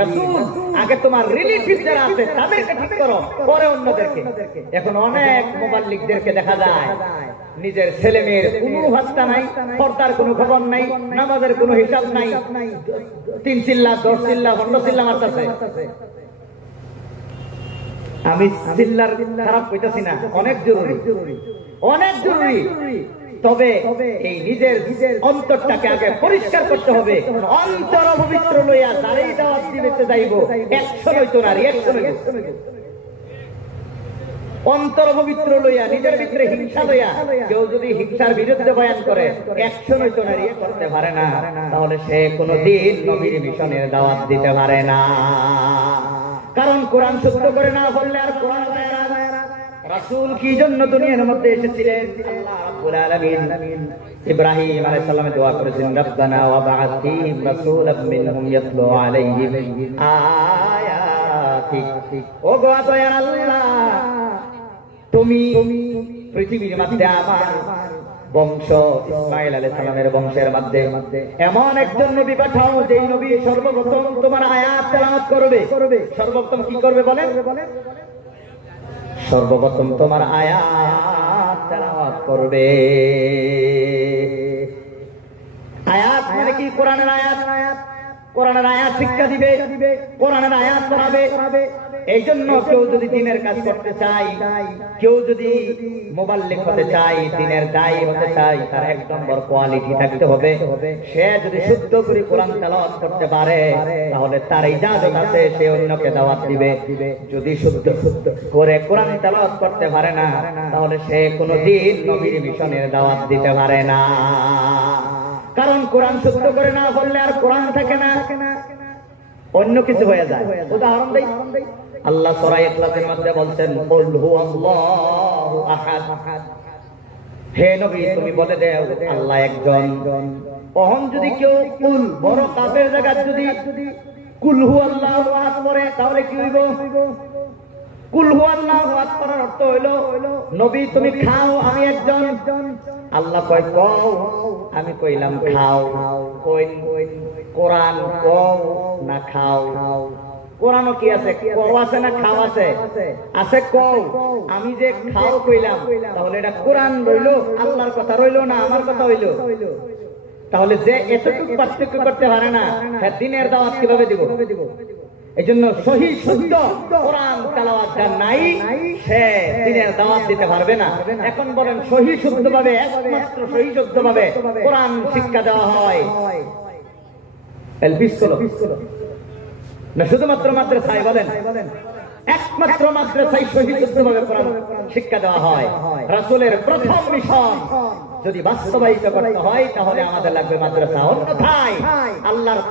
রাসূল আগে তোমার রিলেটিভ যারা আছে তাদেরকে ঠিক করো, পরে অন্যদেরকে। এখন অনেক মুবাল্লিগদেরকে দেখা যায় নিজের ছেলে মেয়ের কোনো ভাস্তা নাই, পর্দার কোনো খবর নাই, নামাজের কোনো হিসাব নাই, 3 চিল্লা 10 চিল্লা 15 চিল্লা মারতেছে। আমি চিল্লার খারাপ কইতাছি না, অনেক জরুরি, অনেক জরুরি। তবে এই নিজের অন্তরটাকে আগে পরিষ্কার করতে হবে। অন্তর পবিত্র লইয়া দাঁড়িয়ে দাওয়াত দিতে যাইব 100 হইতো না, 100 হইব। অন্তর পবিত্র লইয়া নিজের ভিতরে হিংসা লইয়া কেউ যদি হিংসার বিরুদ্ধে বয়ান করে 100 হইতো না, করতে পারে না, তাহলে সে কোনদিন নবীর মিশনের দাওয়াত দিতে পারে না। কারণ কোরআন শুদ্ধ করে না বললে আর কোরআন হয় না। রাসূল কি জন্য দুনিয়ার মধ্যে এসেছিলেন? আল্লাহ রাব্বুল আলামিন ইব্রাহিম আলাইহিস সালাম দোয়া করেছেন, রব্বানা ওয়া বা'আথ ফীহিম রাসূলাম মিনহুম ইয়াতলু আলাইহিম আয়াতিক। ও গো দয়ার আল্লাহ, তুমি পৃথিবীর মধ্যে আমার বংশ ইসমাঈল আলাইহিস সালামের বংশের মধ্যে এমন একজন নবী পাঠাও যে নবী সর্বপ্রথম তোমার আয়াত তেলাওয়াত করবে। সর্বপ্রথম কি করবে বলেন? সর্বপ্রথম তোমার আয়াত তেলাওয়াত করবে। আয়াত মানে কি? কোরআনের আয়াত। কোরআনের আয়াত শিক্ষা দিবে, কোরআনের আয়াত পড়াবে। এই জন্য কেউ যদি দ্বীনের কাজ করতে চায়, কেউ যদি মুবাল্লিগ হতে চায়, দ্বীনের দায়ী হতে চায়, তার 1 নম্বর কোয়ালিটি থাকতে হবে, সে যদি শুদ্ধ করে কোরআন তেলাওয়াত করতে পারে তাহলে তার ইজাজত আছে, সে অন্যকে দাওয়াত দিবে। যদি শুদ্ধ করে কোরআন তেলাওয়াত করতে পারে না, তাহলে সে কোনদিন নবীর মিশনের দাওয়াত দিতে পারে না। কারণ কোরআন শুদ্ধ করে না বললে আর কোরআন থাকে না, অন্য কিছু হয়ে যায়। উদাহরণ দেই, আল্লাহ সূরা ইখলাসের মধ্যে বলছেন, কুল হুয়াল্লাহু আহাদ। হে নবী তুমি বলে দাও আল্লাহ একজন। ওহন যদি কেউ কুল বড় কাফের জায়গা যদি কুল হুয়াল্লাহু আহাদ পড়ে তাহলে কি হইব? কুল হুয়াল্লাহু আহাদ পড়ার অর্থ হইল নবী তুমি খাও, আমি একজন। আল্লাহ কয় কও, আমি কইলাম খাও। কই কোরআন কও না খাও? কোরআনও কি আছে? কও আছে না খাও আছে? আছে কও। আমি যে খাও কইলাম, তাহলে এটা কোরআন রইল, আল্লাহর কথা রইল না আমার কথা হইল? তাহলে যে এতটুকু পার্থক্য করতে পারে না, হ্যাঁ দ্বীনের দাওয়াত কিভাবে দিব? এই জন্য সহি শুদ্ধ কোরআন তেলাওয়াত যার নাই, সে দ্বীনের দাওয়াত দিতে পারবে না। এখন বলেন সহি শুদ্ধ ভাবে, একমাত্র সহি শুদ্ধ ভাবে কোরআন শিক্ষা দেওয়া হয় এলপি স্কুল না শুধুমাত্র মাদ্রাসায়? বলেন একমাত্র মাদ্রাসায় সহি শুদ্ধ ভাবে কোরআন শিক্ষা দেওয়া হয়। রাসূলের প্রথম মিশন যদি বাস্তবায়িত করতে হয় তাহলে আমাদের লাগবে মাদ্রাসা, অন্যথায় আল্লাহর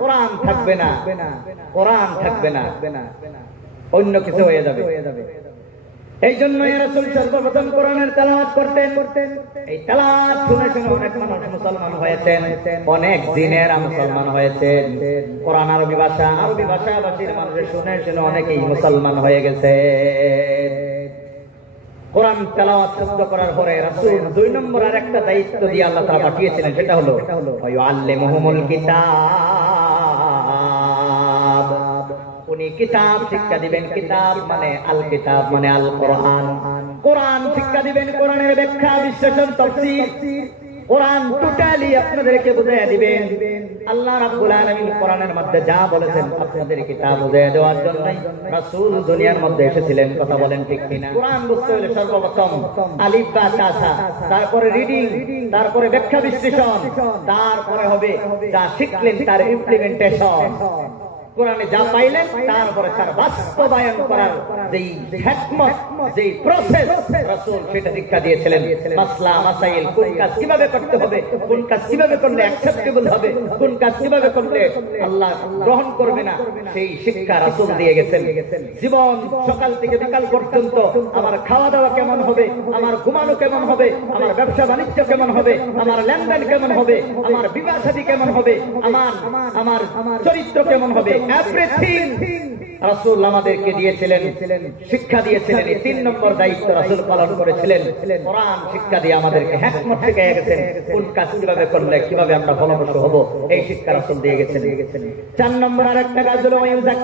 কোরআন থাকবে না, কোরআন থাকবে না, অন্য কিছু হয়ে যাবে। এই জন্য রাসূল সর্বপ্রথম কোরআনের তেলাওয়াত করতেন। এই তেলাওয়াত শুনে শুনে অনেক মানুষ মুসলমান হয়েছেন, অনেক দিনের মুসলমান হয়েছেন। কোরআন আরবি ভাষাভাষীর মানুষ শুনে শুনে অনেকেই মুসলমান হয়ে গেছে। কোরআন তেলাওয়াত শুদ্ধ করার পরে রাসূল 2 নম্বর আর একটা দায়িত্ব দিয়ে আল্লাহ তাআলা পাঠিয়েছিলেন, সেটা হলো ওয়ায়ুআল্লিমুহুমুল কিতাব। উনি কিতাব শিক্ষা দিবেন। কিতাব মানে আল কিতাব মানে আল কোরআন। কোরআন শিক্ষা দিবেন, কোরআনের ব্যাখ্যা বিশ্লেষণ তাফসীর কোরআন টোটালি আপনাদেরকে বুঝাইয়া দিবেন। আল্লাহ রাব্বুল আলামিন কোরআনের মধ্যে যা বলেছেন আপনাদেরকে তা বুঝাইয়া দেওয়ার জন্যই রাসূল দুনিয়ার মধ্যে এসেছিলেন। কথা বলেন ঠিক কিনা? কোরআন বুঝতে হলে সর্বপ্রথম আলিফ বা তা সা, তারপরে রিডিং, তারপরে ব্যাখ্যা বিশ্লেষণ, তারপরে হবে যা শিখলেন তার ইমপ্লিমেন্টেশন। কোরআনে যা পাইলেন তারপরে তার বাস্তবায়ন করার যেই হিকমত, যেই প্রসেস রাসূল সেটা শিক্ষা দিয়েছিলেন। মাসলা মাসাইল, কোন কাজ কিভাবে করতে হবে, কোন কাজ কিভাবে করলে অ্যাকসেপ্টেবল হবে, কোন কাজ কিভাবে করলে আল্লাহ গ্রহণ করবে না, সেই শিক্ষা রাসূল দিয়ে গেছেন। জীবন সকাল থেকে বিকাল পর্যন্ত আমার খাওয়া দাওয়া কেমন হবে, আমার ঘুমানো কেমন হবে, আমার ব্যবসা বাণিজ্য কেমন হবে, আমার লেনদেন কেমন হবে, আমার বিবাহ শাদী কেমন হবে, আমার চরিত্র কেমন হবে, এভরিথিং রাসূল আমাদেরকে দিয়েছিলেন, শিক্ষা দিয়েছিলেন। এই 3 নম্বর দায়িত্ব রাসূল পালন করেছিলেন। কোরআন শিক্ষা দিয়ে আমাদেরকে হিকমত শিখিয়ে গেছেন, কোন কাজ কিভাবে করলে কিভাবে আমরা ফলপ্রসূ হব, এই শিক্ষা রাসূল দিয়ে গেছেন। 4 নম্বর আরেকটা কাজ হলো